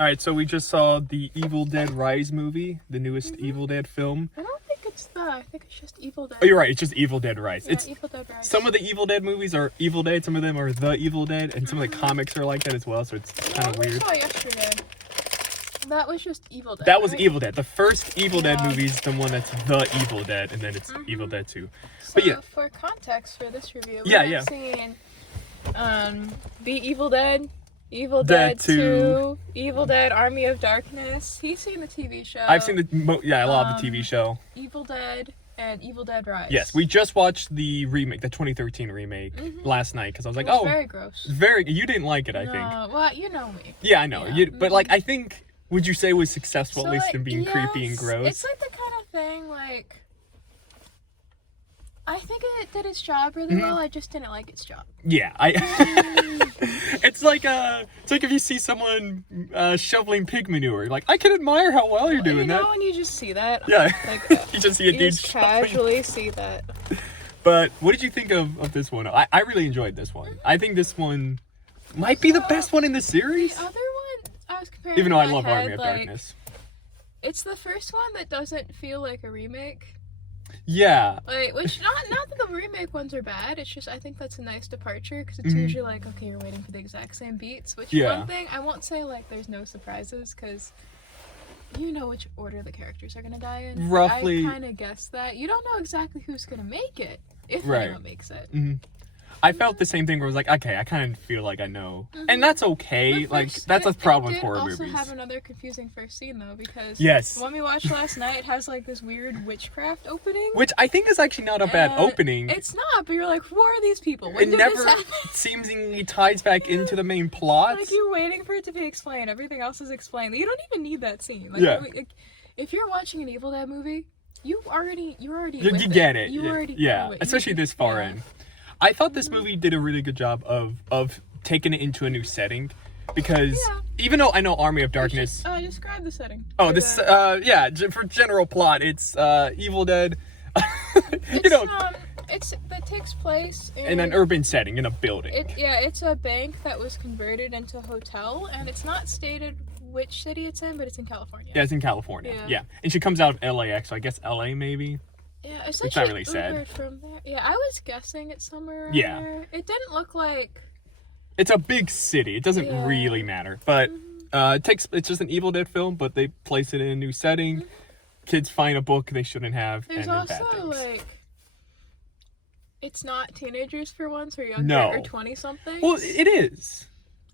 All right, so we just saw the Evil Dead Rise movie, the newest Evil Dead film. I don't think it's I think it's just Evil Dead. Oh, you're right. It's just Evil Dead Rise. Yeah, It's Evil Dead Rise. some of the Evil Dead movies are Evil Dead. Some of them are The Evil Dead, and some of the comics are like that as well. So it's kind of we weird. saw yesterday. That was just Evil Dead. That was right? Evil Dead. The first Evil Dead Yeah. movie is the one that's The Evil Dead, and then it's Evil Dead 2. So But yeah. for context for this review, we Yeah, have yeah. seen The Evil Dead, Evil Dead Dead 2. 2, Evil Dead Army of Darkness. He's seen the TV show. I've seen a lot of the TV show. Evil Dead and Evil Dead Rise. Yes, we just watched the remake, the 2013 remake, last night because I was like, It was oh, very gross. you didn't like it, I think. Well, you know me. Yeah, I know. Yeah. But like, I think, would you say it was successful So, at least like, in being creepy and yes, gross? It's like the kind of thing, like, I think it did its job really well. I just didn't like its job. Yeah, it's like if you see someone shoveling pig manure, like I can admire how well you're doing you know that. when you just see that? Yeah, Like, you just see a you dude just shoveling. casually see that. But what did you think of this one? I really enjoyed this one. I think this one might be the best one in the series. The other one, I was comparing. Even though I in my love head, Army of like, Darkness. It's the first one that doesn't feel like a remake. Yeah. Like, which not that the remake ones are bad. It's just I think that's a nice departure because it's usually like, okay, you're waiting for the exact same beats. Which Yeah. one thing I won't say like there's no surprises because you know which order the characters are gonna die in. Roughly. I kind of guessed that. You don't know exactly who's gonna make it if Right. anyone makes it. I felt the same thing where I was like, okay, I kind of feel like I know. And that's okay. The Like, first- that's a it problem with did horror also movies. have another confusing first scene though because Yes. the one we watched last night has like this weird witchcraft opening. Which I think is actually not a bad and opening. It's not, but you're like, who are these people? When It did never this happen? seemingly ties back into the main plot. Like you're waiting for it to be explained. Everything else is explained. You don't even need that scene. Like, Yeah. if you're watching an Evil Dead movie, you're already You with get it. You already yeah, know it. especially You- this far yeah. in. I thought this movie did a really good job of taking it into a new setting, because Yeah. even though I know Army of Darkness. Describe the setting. Oh, For this the- for general plot, it's Evil Dead. That takes place in an urban setting, in a building. It's a bank that was converted into a hotel, and it's not stated which city it's in, but it's in California. Yeah, it's in California. Yeah. Yeah, and she comes out of LAX, so I guess LA maybe. Yeah, It's it's not really said. Ubered from there. Yeah, I was guessing it's somewhere around Yeah. there. It didn't look like. It's a big city. It doesn't Yeah. really matter, but it's just an Evil Dead film, but they place it in a new setting. Kids find a book they shouldn't have, There's and then bad also things. like. It's not teenagers for once or younger No. or 20-somethings. Well, it is.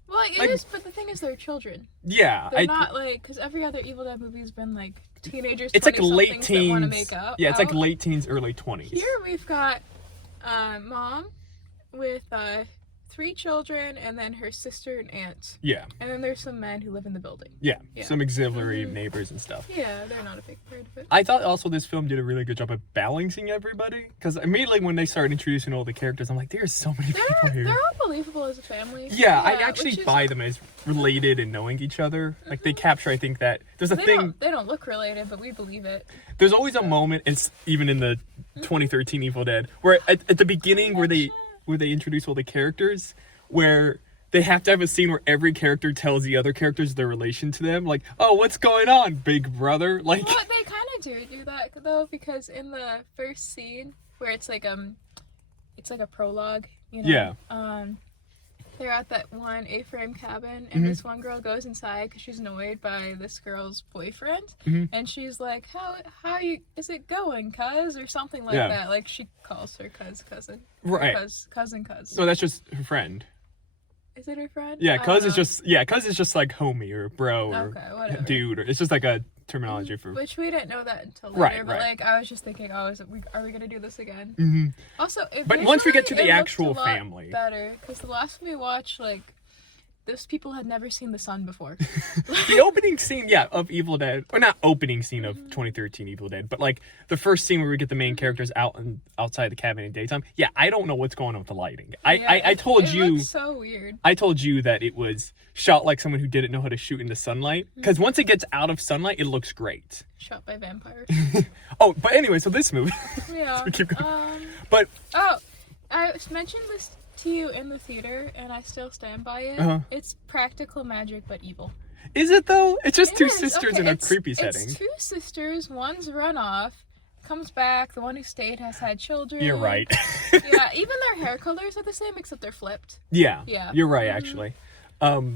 Well, it like- is, but the thing is, they're children. Yeah, They're not like because every other Evil Dead movie has been like teenagers. it's like late 20-somethings that want to teens. make up. Yeah, it's like out. late teens, early 20s. Here we've got mom with 3 children and then her sister and aunt. Yeah, And then there's some men who live in the building. yeah, Yeah. some auxiliary neighbors and stuff. Yeah, they're not a big part of it. I thought also this film did a really good job of balancing everybody, because immediately when they started introducing all the characters, I'm like, there's so many people here. They're all believable as a family. Yeah, I actually which is- buy them as related and knowing each other. Like they capture, I think that there's a thing. They don't look related, but we believe it. There's always a moment, it's even in the 2013 Evil Dead, where at the beginning where they introduce all the characters, where they have to have a scene where every character tells the other characters their relation to them, like, oh, what's going on, big brother? Like, Well, they kind of do that though, because in the first scene where it's like a prologue, you know. Yeah. They're at that one A-frame cabin, Mm-hmm. and this one girl goes inside because she's annoyed by this girl's boyfriend, Mm-hmm. and she's like, "How is it going, cuz?" or something like Yeah. that. Like she calls her cousin, Right. cousin. no, that's just her friend. Is it her friend? Yeah, I don't cuz is know. just like homie or bro or Okay, whatever. dude, or it's just like a terminology for. Which we didn't know that until later, Right, but right. like I was just thinking, are we gonna do this again? Mhm. Also, But once we get to visually, the it looked actual a lot family. better because the last one we watched, like, those people had never seen the sun before. The opening scene, of Evil Dead, or not opening scene of 2013 Evil Dead, but like the first scene where we get the main characters outside the cabin in daytime. Yeah, I don't know what's going on with the lighting. I told it you, looks so weird. I told you that it was shot like someone who didn't know how to shoot in the sunlight. Because once it gets out of sunlight, it looks great. Shot by vampires. Oh, but anyway, so this movie, Yeah. we keep going. Um. but Oh, I mentioned this to you in the theater, and I still stand by it. Uh-huh. It's practical magic, but evil. Is it though? It's just It two is. sisters Okay, in a it's- creepy setting. It's two sisters. One's run off, comes back. The one who stayed has had children. You're right. Yeah, even their hair colors are the same except they're flipped. Yeah. Yeah. You're right, actually. Oh,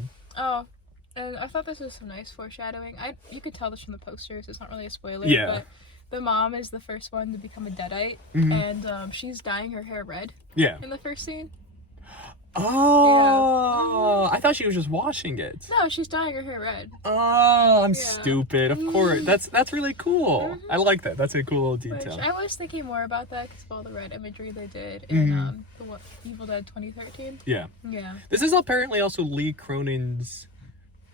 and I thought this was some nice foreshadowing. You could tell this from the posters. It's not really a spoiler. Yeah. But the mom is the first one to become a deadite, Mhm. and she's dyeing her hair red Yeah. in the first scene. Oh, I thought she was just washing it. No, she's dyeing her hair red. Oh, I'm Yeah. stupid. Of course. That's really cool. I like that. That's a cool little Which detail. I was thinking more about that because of all the red imagery they did in Mhm. Evil Dead 2013. Yeah. Yeah. This is apparently also Lee Cronin's.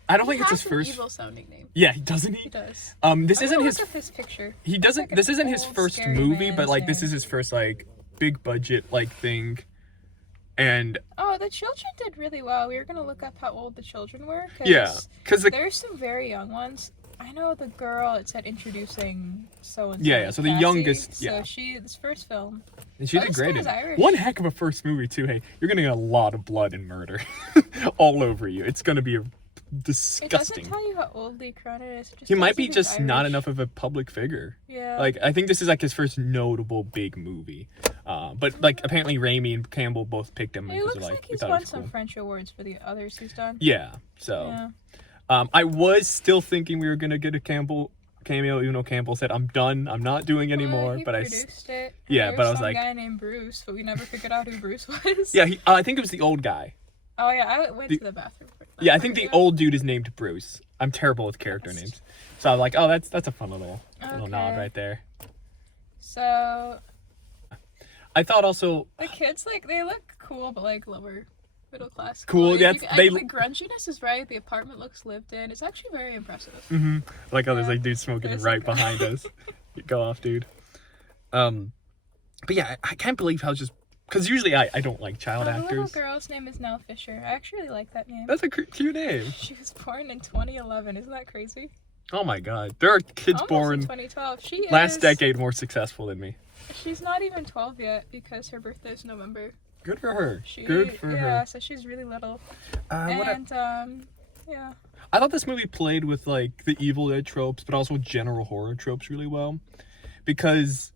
I don't think it's his first. Evil sounding name. Yeah, doesn't He he? does. This I'm isn't gonna his. look up his picture. He doesn't. like an This isn't his old, first scary movie, but man's like this name. is his first like big budget like thing, and Oh, the children did really well. We were gonna look up how old the children were. yeah, because There's some very young ones. I know the girl. It said introducing so and so. Yeah, so the youngest- yeah. So she this first film. and she Oh, did this great. guy in is it. Irish. One heck of a first movie too. Hey, you're gonna get a lot of blood and murder all over you. It's gonna be It doesn't disgusting. tell you how old Lee Cronin is. It just He might tells be you he's just not Irish. enough of a public figure. Yeah. Like I think this is like his first notable big movie. But like apparently Raimi and Campbell both picked him It because looks they're like like we he's thought it won was some cool. French awards for the others he's done. Yeah. So Yeah. I was still thinking we were gonna get a Campbell cameo, even though Campbell said I'm done, I'm not doing anymore. He but produced it. yeah, There's but I was some like- guy named Bruce, but we never figured out who Bruce was. yeah, I think it was the old guy. Oh yeah, I went to the bathroom. For that Yeah, I part, think the yeah. old dude is named Bruce. I'm terrible with character names, so I'm like, oh, that's a fun little nod Okay. right there. So I thought also the kids they look cool, but like lower middle class. Cool, Like, that's- the grunginess is right. The apartment looks lived in. It's actually very impressive. like oh, there's Yeah. like dude smoking There's right like- behind us. You go off, dude. But yeah, I can't believe how just because usually I don't like child The little actors. girl's name is Nell Fisher. I actually really like that name. That's a cute name. She was born in 2011. Isn't that crazy? Oh my god, there are kids Almost born in 2012. She last is, decade more successful than me. She's not even 12 yet because her birthday is November. Good for her. She, Good for yeah, her. so she's really little. What And yeah. I thought this movie played with like the Evil Dead tropes, but also general horror tropes really well, because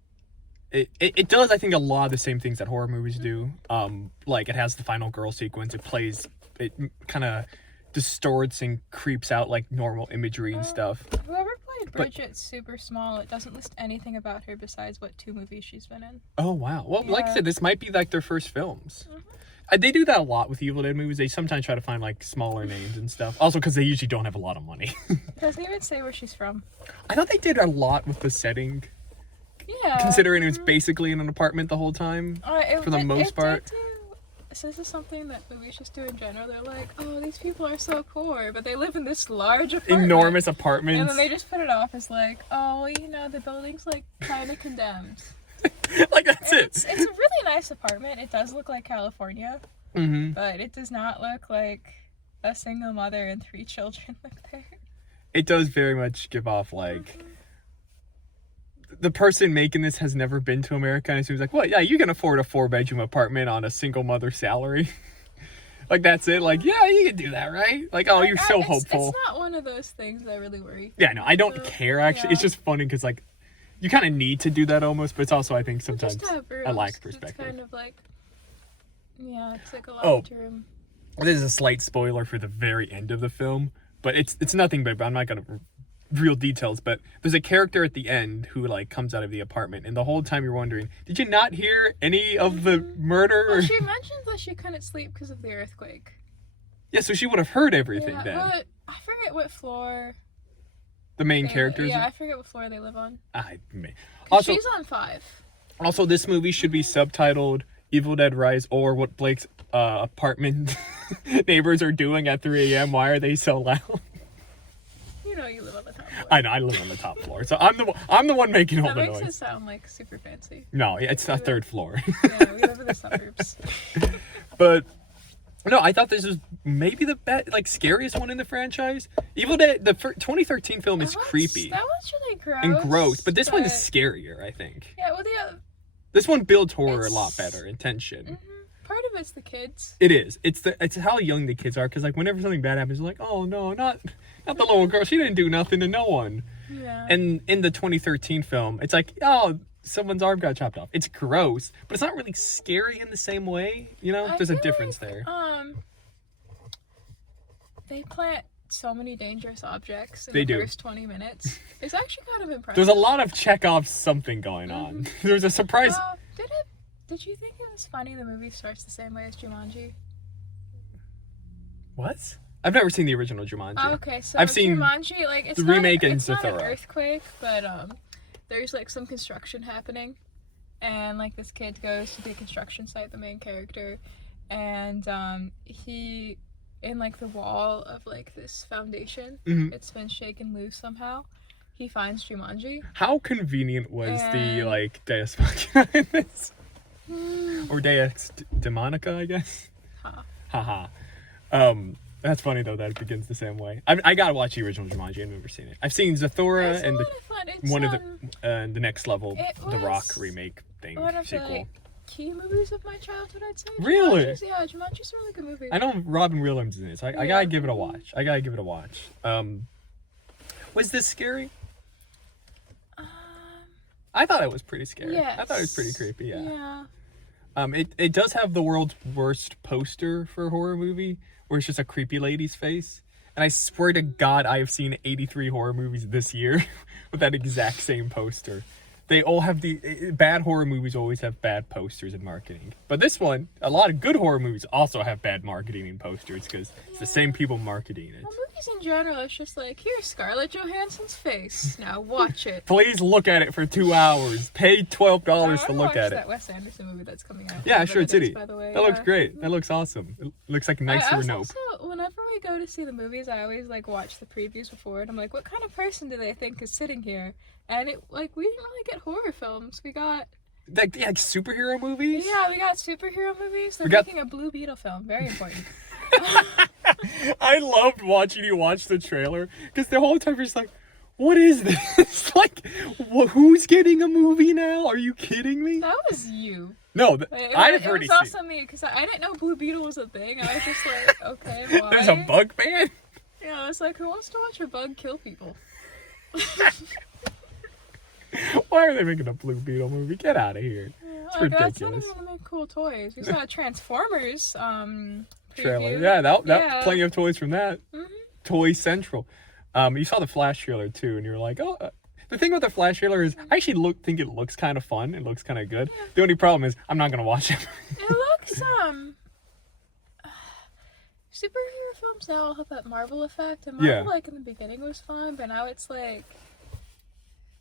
it does I think a lot of the same things that horror movies do. Like it has the final girl sequence. It kind of distorts and creeps out like normal imagery and stuff. Whoever played Bridget's super small. It doesn't list anything about her besides what 2 movies she's been in. Oh wow. Well, like I Yeah. said, this might be like their first films. They do that a lot with Evil Dead movies. They sometimes try to find like smaller names and stuff. Also, because they usually don't have a lot of money. It doesn't even say where she's from. I thought they did a lot with the setting, Yeah. considering it was basically in an apartment the whole time. For the most part. So this is something that movies just do in general. They're like, oh, these people are so poor, but they live in this large apartment. Enormous And apartments. then they just put it off as like, oh, well, the building's like kind of condemned. Like that's And it. it's a really nice apartment. It does look like California, Mm-hmm. but it does not look like a single mother and 3 children live there. It does very much give off like the person making this has never been to America, and it seems like, well, yeah, you can afford a 4-bedroom apartment on a single mother salary. Like that's it. Like, yeah, you can do that, right? Like, oh, you're so hopeful. It's not one of those things that really worry. Yeah, no, I don't care actually. It's yeah. just funny because like you kind of need to do that almost, but it's also I think sometimes Just have I lack rooms. perspective. It's kind of like, yeah, it's like a Oh. lounge room. This is a slight spoiler for the very end of the film, but it's nothing but I'm not gonna real details. But there's a character at the end who like comes out of the apartment, and the whole time you're wondering, did you not hear any of the murder? Well, she mentions that she couldn't sleep because of the earthquake. Yeah, so she would have heard everything Yeah, then. but I forget what floor. The main they- characters. Yeah, I forget what floor they live on. I may. 'Cause Also, she's on 5. also, this movie should be subtitled "Evil Dead Rise" or "What Blake's apartment neighbors are doing at 3 a.m. Why are they so loud?" You know, you live on the top floor. I know I live on the top floor, so I'm the one making all That the makes it noise. sound like super fancy. No, it's the 3rd floor. Yeah, we live in the suburbs. But no, I thought this was maybe the like scariest one in the franchise. Evil Dead, the 2013 film is creepy That was really gross. and gross, but this one is scarier, I think. Yeah, well, This one builds horror a lot It's- better and tension. part part of it's the kids. It is. It's how young the kids are. Because like whenever something bad happens, they're like, oh no, not the little girl. She didn't do nothing to no one. Yeah. And in the 2013 film, it's like, oh, someone's arm got chopped off. It's gross, but it's not really scary in the same way. You know, there's a feel difference like, there. They plant so many dangerous objects in They the do. first 20 minutes. It's actually kind of impressive. There's a lot of Chekhov's something going on. There's a surprise. Did you think it was funny the movie starts the same way as Jumanji? What? I've never seen the original Jumanji. Oh, okay, so I've seen Jumanji, like it's the not, remake and it's not an Zathura. earthquake, but there's like some construction happening, and like this kid goes to the construction site, the main character, and he in like the wall of like this foundation, it's been shaken loose somehow. He finds Jumanji. How convenient was the And- like Deus Machina in this? Or Deus Demonica, I guess. Ha. Haha. That's funny though that it begins the same way. I gotta watch the original Jumanji. I've never seen it. I've seen Zathura It's a and lot of fun. It's one of the next level, it the Rock was remake thing one of sequel. the like, key movies of my childhood, I'd say. Really? Jumanji's a really good movie. I know Robin Williams is in it, so I gotta give it a watch. Was this scary? I thought it was pretty scary. Yes. I thought it was pretty creepy. Yeah. It does have the world's worst poster for a horror movie, where it's just a creepy lady's face. And I swear to God, I have seen 83 horror movies this year with that exact same poster. They all have bad horror movies always have bad posters and marketing. But this one, a lot of good horror movies also have bad marketing and posters because it's the same people marketing it. Well, movies in general, it's just like, here's Scarlett Johansson's face. Now watch it. Please look at it for 2 hours. Pay $12 to I look watch at that it. Wes Anderson movie that's coming out. Yeah, whenever sure, it is, City. by the way. That looks Yeah. great. That looks awesome. It looks like a nicer I Nope. also, whenever we go to see the movies, I always like watch the previews before, and I'm like, what kind of person do they think is sitting here? And it like we didn't really get horror films. We got Like superhero movies? we got superhero movies. They're We got- making a Blue Beetle film. Very important. I loved watching you watch the trailer because the whole time you're just like, what is this? Like, who's getting a movie now? Are you kidding me? That was you. No, I've It already was seen. also me because I didn't know Blue Beetle was a thing. I was just like, okay, why? There's a bug man. Yeah, I was like, who wants to watch a bug kill people? Why are they making a Blue Beetle movie? Get out of here. It's Like, that's not ridiculous. even make cool toys. We saw Trailer. Transformers preview. Yeah, that Yeah. plenty of toys from that. Toy Central. You saw the Flash trailer too, and you're like, oh. The thing with the Flash trailer is, I actually think it looks kind of fun. It looks kind of good. The only problem is, I'm not gonna watch it. It looks superhero films now all have that Marvel effect, and Marvel Yeah. like in the beginning was fun, but now it's like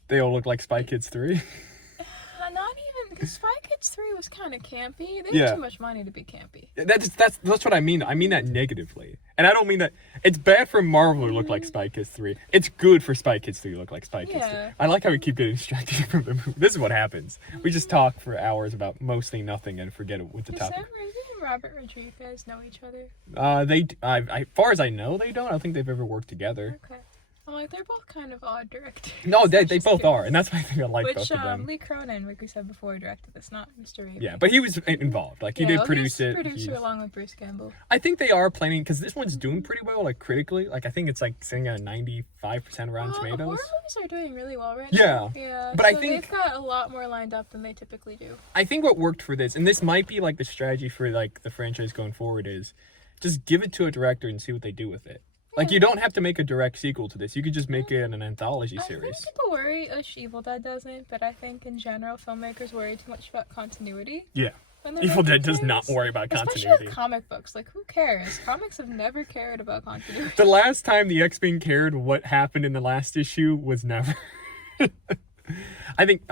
They all look like Spy Kids 3. not even because Spy Kids 3 was kind of campy. They Yeah. had too much money to be campy. That's what I mean. I mean that negatively. And I don't mean that it's bad for Marvel to look like Spy Kids 3. It's good for Spy Kids 3 to look like Spy Kids 3. Yeah. I like how we keep getting distracted from the movie. This is what happens. We just talk for hours about mostly nothing and forget what the Does topic. Sam Raimi and Robert Rodriguez know each other? As far as I know, they don't. I don't think they've ever worked together. Okay. I'm like, they're both kind of odd directors. No, they Just both curious. are, and that's why I think I like Which both of them. Lee Cronin, like we said before, directed this, not Mr. Raimi. Yeah, but he was involved. Like he did produce he's it. Producer He's- along with Bruce Campbell. I think they are planning because this one's doing pretty well, like critically. Like I think it's like sitting at 95% around Horror tomatoes. movies are doing really well right Yeah. now. Yeah. But I so think- they've got a lot more lined up than they typically do. I think what worked for this, and this might be like the strategy for like the franchise going forward, is just give it to a director and see what they do with it. Like you don't have to make a direct sequel to this. You could just make it an anthology I series. think people worry Evil Dead doesn't, but I think in general filmmakers worry too much about continuity. Yeah. when they're Evil making Dead does not things. worry about Especially continuity. with comic books. Like, who cares? Comics have never cared about continuity. The last time the X-Men cared what happened in the last issue was never. I think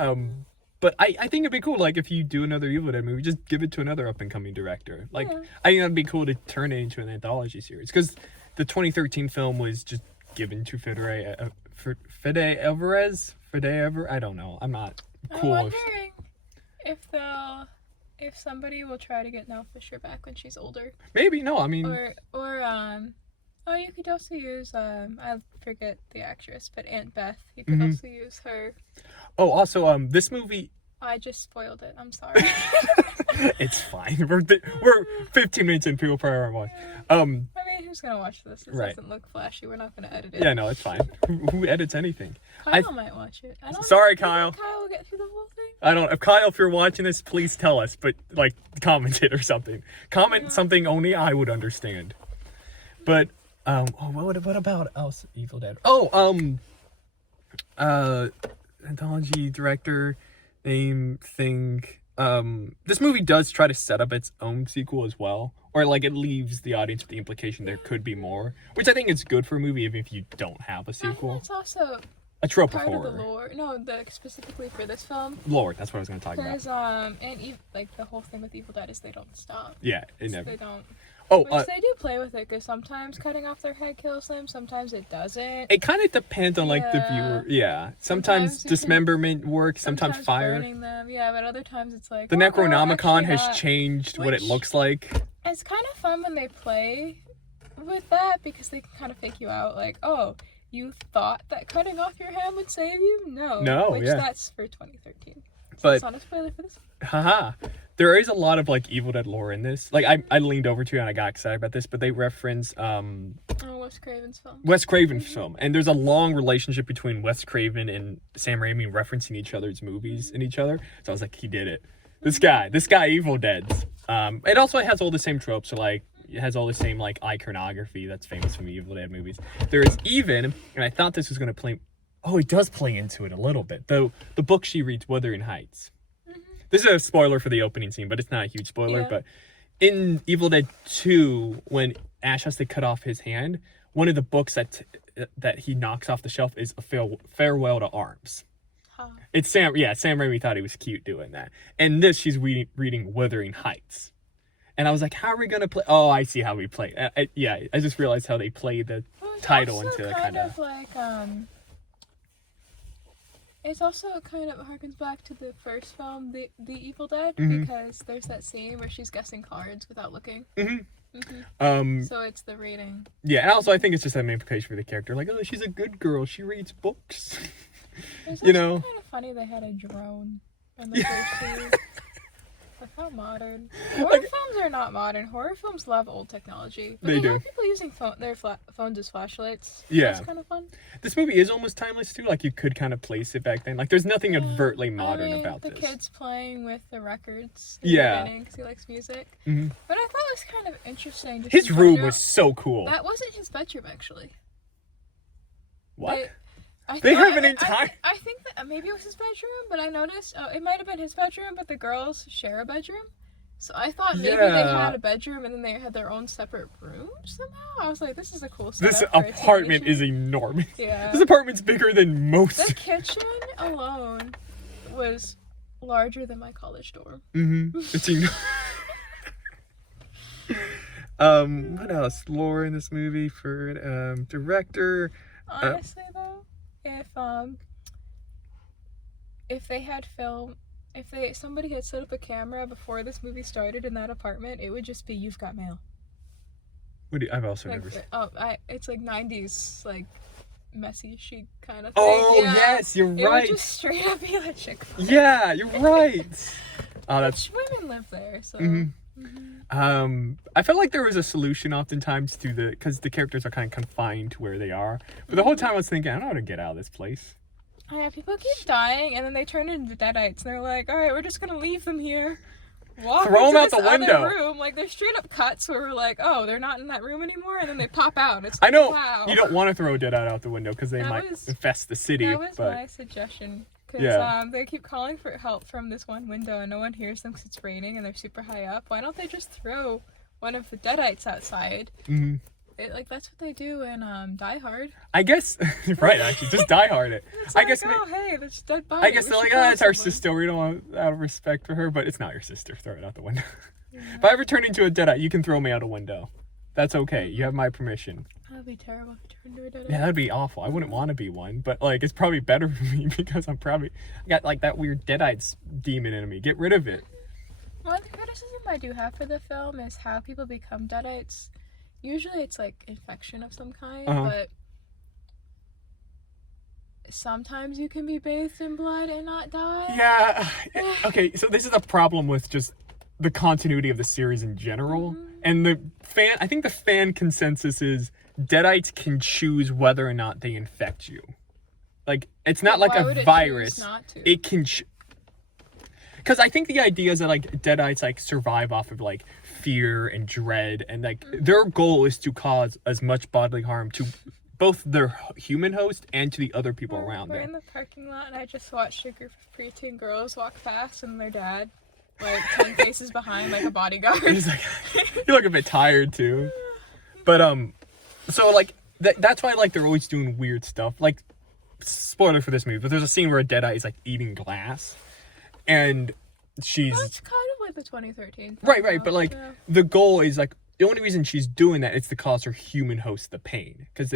but I think it'd be cool, like, if you do another Evil Dead movie, just give it to another up-and-coming director. Like, Yeah. I think that'd be cool to turn it into an anthology series. Because the 2013 film was just given to Fede Alvarez? I don't know. I'm not cool. I'm wondering if somebody will try to get Nell Fisher back when she's older. Maybe, no, I mean... You could also use, I forget the actress, but Aunt Beth. You could Mhm. also use her. Oh, also, this movie I just spoiled it. I'm sorry. It's fine. We're 15 minutes in. People probably aren't watching. I mean, who's gonna watch this? This Right. doesn't look flashy. We're not gonna edit it. Yeah, no, it's fine. Who edits anything? Kyle might watch it. I don't Sorry, know. Do you Kyle. think Kyle will get through the whole thing. I don't. If Kyle, if you're watching this, please tell us. But like, comment it or something. Comment something only I would understand. But what about else? Evil Dead. Anthology director name thing. This movie does try to set up its own sequel as well, or like it leaves the audience with the implication there could be more, which I think is good for a movie even if you don't have a sequel. It's also A trope of part of horror. the lore. No, specifically for this film. Lord, that's what I was going to talk about. Because like the whole thing with Evil Dead is they don't stop. Yeah, it So never. they don't. Oh, Which they do play with it, because sometimes cutting off their head kills them, sometimes it doesn't. it kind of depends on like the Yeah. viewer. Yeah, sometimes Sometimes you can- dismemberment works, sometimes fire. Burning them, yeah, but other times it's like The well, no, Necronomicon actually has not. changed what it Which- looks like. It's kind of fun when they play with that because they can kind of fake you out, like, oh, you thought that cutting off your hand would save you? No, which yeah. that's for 2013. So But- it's not a spoiler for this. Haha. There is a lot of like Evil Dead lore in this. Like I leaned over to you and I got excited about this, but they reference Oh, Wes Craven's film. Wes Craven's film, and there's a long relationship between Wes Craven and Sam Raimi referencing each other's movies and each other. So I was like, he did it. This guy, Evil Dead. It also has all the same tropes. So like, it has all the same like iconography that's famous from the Evil Dead movies. There is even, and I thought this was going to play. Oh, it does play into it a little bit. Though the book she reads, Wuthering Heights. This is a spoiler for the opening scene, but it's not a huge spoiler. Yeah. But in Evil Dead 2, when Ash has to cut off his hand, one of the books that he knocks off the shelf is A Farewell to Arms. Huh. It's Sam Raimi thought he was cute doing that. And this, she's reading Wuthering Heights. And I was like, how are we going to play? Oh, I see how we play. I just realized how they play the Well, it's title also into kind kinda- of like It's also kind of harkens back to the first film, the Evil Dead, Mhm. because there's that scene where she's guessing cards without looking. So it's the rating. Yeah, and also I think it's just an implication for the character. Like, oh, she's a good girl. She reads books. It's You also know. kind of funny they had a drone in the first two. Like, how modern. Horror films are not modern. Horror films love old technology. But They do. have people using their phones as flashlights. Yeah. That's kind of fun. This movie is almost timeless too. Like you could kind of place it back then. Like there's nothing Yeah. overtly modern I mean, about the this. kid's playing with the records in Yeah. the beginning because he likes music. Mhm. But I thought it was kind of interesting. Just His to room find was out- so cool. That wasn't his bedroom, actually. What? I They thought- have an entire- I think that maybe it was his bedroom, but I noticed it might have been his bedroom, but the girls share a bedroom. So I thought maybe they Yeah. had a bedroom and then they had their own separate room somehow. I was like, this is a cool This setup for a apartment TV is show. enormous. Yeah. This apartment's bigger than most. The kitchen alone was larger than my college dorm. It's what else? Lore in this movie for director. Honestly, though, if they had somebody had set up a camera before this movie started in that apartment, it would just be "You've Got Mail." I've also Like, never seen. it's like '90s, like messy chic kind of thing. Oh Yeah. yes, you're It right. would just straight up be like Chick-fil-A. Yeah, you're right. Oh, that's. Which women live there, so. Mhm. I felt like there was a solution oftentimes to because the characters are kind of confined to where they are. But the whole time I was thinking, I don't know how to get out of this place. Yeah, people keep dying, and then they turn into deadites, and they're like, "All right, we're just gonna leave them here." Walk Throw 'em into out this the window. Other room. Like, there's straight up cuts where we're like, "Oh, they're not in that room anymore," and then they pop out. It's I like, know wow. you don't want to throw a dead out the window because they That might was- infest the city. That was but my suggestion. Because Yeah. they keep calling for help from this one window, and no one hears them because it's raining and they're super high up. Why don't they just throw one of the deadites outside? Mhm. That's what they do in Die Hard. I guess right, actually, just die hard it. It's I like, guess oh, hey, there's a dead body. I guess we they're should like, kill it's our someone." sister. We don't want out of respect for her, but it's not your sister. Throw it out the window. If I ever turn into a deadite, you can throw me out a window. That's okay. You have my permission. That'd be terrible if you turned into a deadite. Yeah, that'd be awful. I wouldn't want to be one, but like it's probably better for me because I got like that weird deadites demon in me. Get rid of it. One criticism I do have for the film is how people become deadites. Usually it's like infection of some kind, Uh-huh. but sometimes you can be bathed in blood and not die. Yeah. Okay, so this is a problem with just the continuity of the series in general. And I think the fan consensus is Deadites can choose whether or not they infect you. Like, it's not like Why a would it virus. choose not to? It can because I think the idea is that like Deadites like survive off of like fear and dread, and like their goal is to cause as much bodily harm to both their human host and to the other people around We're in them. the parking lot, and I just watched a group of preteen girls walk past, and their dad, like 10 paces behind, like a bodyguard. He's like, you look a bit tired too. But so like that's why like they're always doing weird stuff. Like, spoiler for this movie, but there's a scene where a Deadite is like eating glass, and she's That's kind of like the 2013 thing, right, though, but like yeah. the goal is like the only reason she's doing that is to cause her human host the pain, because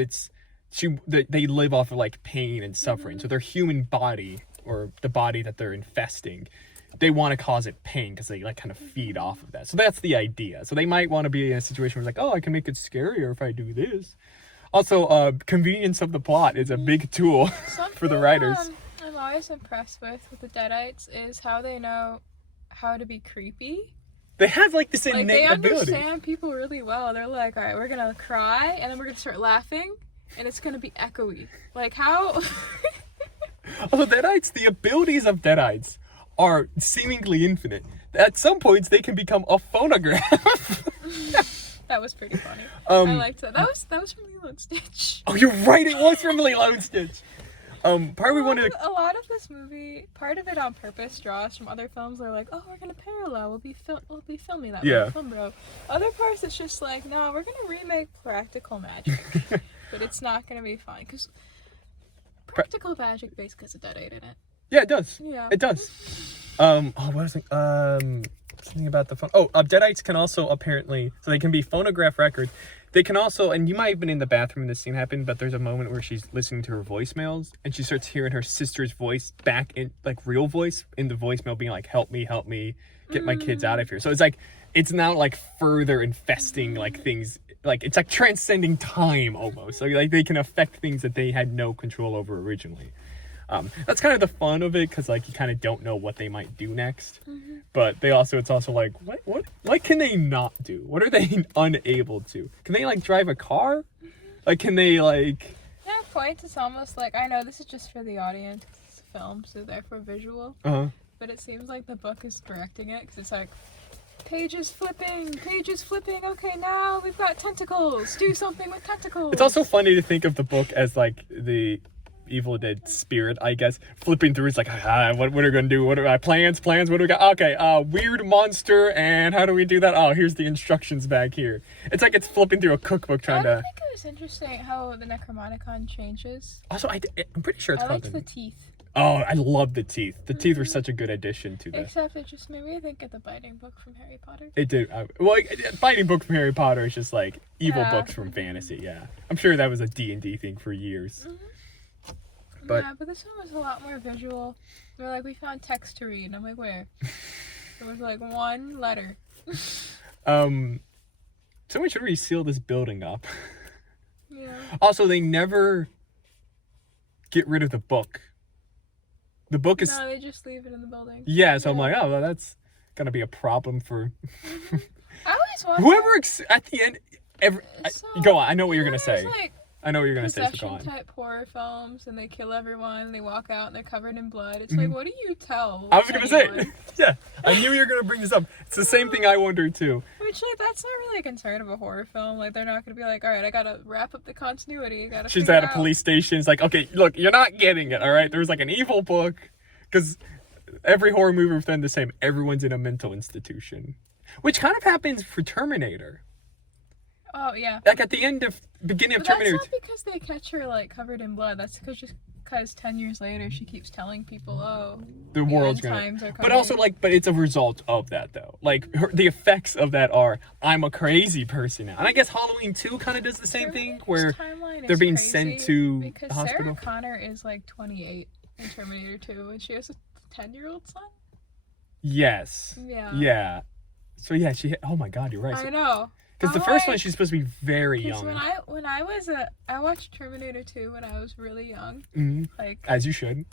they live off of like pain and suffering. So their human body, or the body that they're infesting, they want to cause it pain because they like kind of feed off of that. So that's the idea. So they might want to be in a situation where it's like, oh, I can make it scarier if I do this. Also, convenience of the plot is a big tool for the writers. I'm always impressed with the Deadites is how they know how to be creepy. They have like this Like, innate they ability. understand people really well. They're like, all right, we're gonna cry, and then we're gonna start laughing, and it's gonna be echoey. Like, how? Although Deadites, the abilities of Deadites are seemingly infinite. At some points, they can become a phonograph. That was pretty funny. I liked that. That was from Lilo and Stitch. Oh, you're right. It was from Lilo and Stitch. Part we wanted to. A lot of this movie, part of it on purpose, draws from other films. They're like, oh, we're gonna parallel. We'll be filming that. Yeah. Like Film Bro. Other parts, it's just like, no, we're gonna remake practical magic, but it's not gonna be fun because practical magic basically has a Deadite in it. Yeah, it does. Yeah. It does. Oh, what was it? Something about the phone. Oh, Deadites can also apparently, so they can be phonograph records. They can also, and you might have been in the bathroom when this scene happened, but there's a moment where she's listening to her voicemails, and she starts hearing her sister's voice back in, like, real voice in the voicemail being like, help me, get my kids out of here. So it's like, it's now, like, further infesting, like, things, like, it's like transcending time, almost. So, like, they can affect things that they had no control over originally. That's kind of the fun of it, because, like, you kind of don't know what they might do next. But it's also like, what can they not do? What are they unable to? Can they, like, drive a car? Like, can they, like... Yeah, points. It's almost like, I know this is just for the audience. It's a film, so therefore visual. Uh-huh. But it seems like the book is directing it, because it's like, pages flipping. Okay, now we've got tentacles. Do something with tentacles. It's also funny to think of the book as, like, the Evil Dead spirit, I guess, flipping through. It's like, what are we gonna do? What are our plans? What do we got? Okay, weird monster, and how do we do that? Oh, here's the instructions back here. It's like it's flipping through a cookbook trying I to... think it was interesting how the Necromonicon changes. Also, I'm pretty sure it's I called liked the teeth. Oh, I love the teeth. The teeth were such a good addition to this. Except it just made me think of the biting book from Harry Potter. It did. Fighting book from Harry Potter is just like evil Yeah. books from fantasy. Yeah, I'm sure that was a D&D thing for years. But Yeah, but this one was a lot more visual. They're like, we found text to read. And I'm like, where? It was like one letter. someone should reseal this building up. Yeah. Also, they never get rid of the book. The book is No, they just leave it in the building. yeah. So I'm like, oh, well, that's gonna be a problem for I always wonder. whoever at the end. So, Go on. I know what you're gonna there's, say. Like, I know what you're gonna say. So go possession on. type horror films, and they kill everyone. And they walk out, and they're covered in blood. It's like, what do you tell? I was gonna say, anyone? yeah. I knew you were gonna bring this up. It's the same thing I wondered too. Which, like, that's not really a concern of a horror film. Like, they're not gonna be like, all right, I gotta wrap up the continuity. Gotta. She's figure at a out. police station. It's like, okay, look, you're not getting it, all right? There's like an evil book, because every horror movie we've done the same. Everyone's in a mental institution, which kind of happens for Terminator. Oh yeah. Like at the beginning of But that's Terminator. not because they catch her like covered in blood. That's because 10 years later she keeps telling people, oh, The world's end gonna. times are But coming. also but it's a result of that though. Like the effects of that are, I'm a crazy person now. And I guess Halloween 2 kind of does the same thing, where Timeline they're is being crazy sent to because the hospital. Sarah Connor is like 28 in Terminator 2, and she has a 10-year-old son. Yes. Yeah. Yeah. So yeah, oh my God, you're right. I So know. Because the first one, she's supposed to be very Because young. I watched Terminator 2 when I was really young. Hmm. Like, As you should.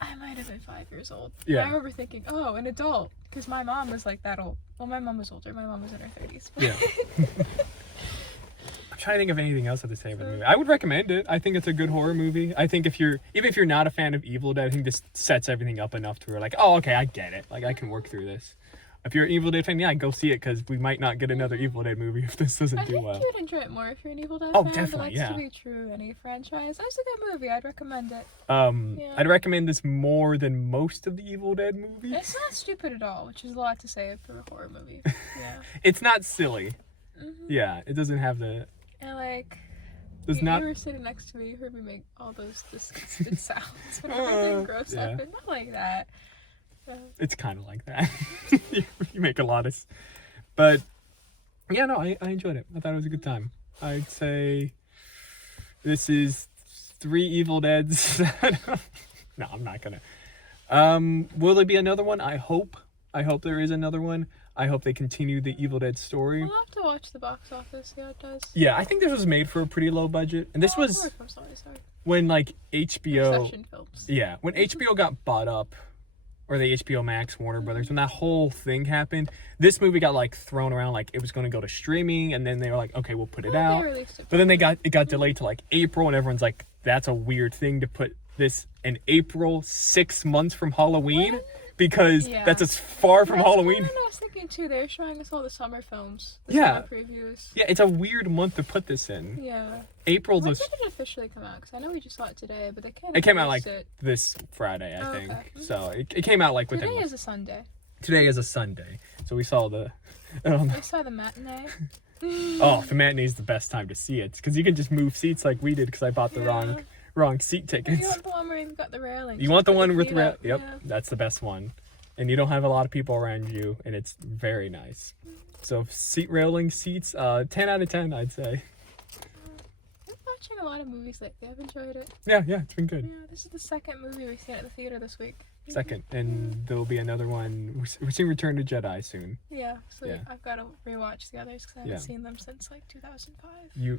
I might have been 5 years old. Yeah. I remember thinking, oh, an adult. Because my mom was like that old. Well, my mom was older. My mom was in her 30s. Yeah. I'm trying to think of anything else to say about the movie. I would recommend it. I think it's a good horror movie. I think even if you're not a fan of Evil Dead, I think this sets everything up enough to where like, oh, okay, I get it. Like, I can work through this. If you're an Evil Dead fan, yeah, go see it because we might not get another Evil Dead movie if this doesn't I do think well. you'd enjoy it more if you're an Evil Dead Oh, fan. definitely, But that's yeah. to be true any franchise. That's a good movie. I'd recommend it. Yeah. I'd recommend this more than most of the Evil Dead movies. It's not stupid at all, which is a lot to say for a horror movie. Yeah. It's not silly. Mm-hmm. Yeah, it doesn't have the. And like, Does you not. were sitting next to me. You heard me make all those disgusted sounds when everything gross yeah. happened. Not like that. It's kind of like that. you make a lot of. But yeah, no, I enjoyed it. I thought it was a good time. I'd say this is 3 Evil Deads. No, I'm not gonna. Will there be another one? I hope there is another one. I hope they continue the Evil Dead story. We'll have to watch the box office, see how it does. Yeah, I think this was made for a pretty low budget, and this was I'm sorry. when like HBO. Obsession films. Yeah, when HBO got bought up, or the HBO Max, Warner Brothers, when that whole thing happened, this movie got like thrown around like it was going to go to streaming, and then they were like, okay, we'll put it Well, out. they released it. But then it got delayed to like April, and everyone's like, that's a weird thing to put this in April, 6 months from Halloween, When? because Yeah. that's as far from That's Halloween. what I was thinking too. They were showing us all the summer films. The Yeah. summer previews. Yeah, it's a weird month to put this in. Yeah. April When this did it officially come out? Because I know we just saw it today, but they can't. it came out like it. this Friday, I Oh, think. okay. So it came out like within Today is a Sunday. today is a Sunday. So we saw the I saw the matinee. oh, the matinee is the best time to see it because you can just move seats like we did because I bought the Yeah. wrong seat You tickets. want the one where you've got the railings. You want the Put one with feet the up, yep, yeah. that's the best one, and you don't have a lot of people around you, and it's very nice. So seat railing seats, 10 out of 10, I'd say. I'm watching a lot of movies lately. I've enjoyed it. Yeah, it's been good. Yeah, this is the second movie we've seen at the theater this week. Second, and there'll be another one. We're seeing Return to Jedi soon. Yeah, so Yeah. I've got to rewatch the others because I haven't Yeah. seen them since like 2005.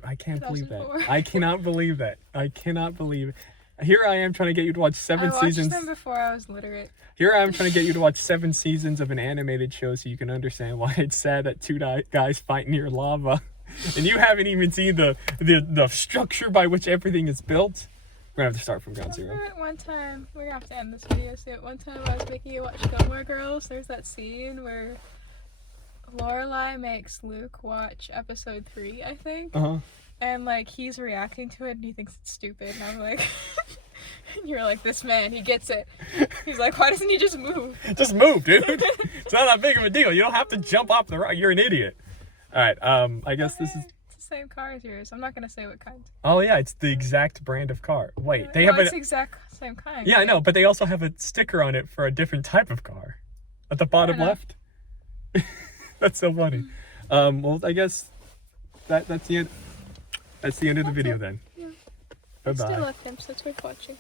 I can't believe that. 2004. I cannot believe that. I cannot believe it. Here I am trying to get you to watch I seven watched seasons. them before I was literate. Here I am trying to get you to watch 7 seasons of an animated show so you can understand why it's sad that 2 guys fight near lava. And you haven't even seen the structure by which everything is built. We're gonna have to start from ground zero. Remember one time, we're gonna have to end this video soon. One time I was making you watch Gilmore Girls. There's that scene where Lorelai makes Luke watch episode 3, I think. Uh-huh. And like he's reacting to it and he thinks it's stupid. And I'm like, and you're like, this man, he gets it. He's like, why doesn't he just move? Just move, dude. It's not that big of a deal. You don't have to jump off the rock. You're an idiot. All right. I guess this is. It's the same car as yours. I'm not gonna say what kind. Oh yeah, it's the exact brand of car. Wait, they have it's a. the exact same kind. Yeah, I know, but they also have a sticker on it for a different type of car. At the bottom enough. left. That's so funny. Well, I guess that's the end. That's the end of the That's video it. then. Yeah. Bye I still bye. love him, so it's worth watching.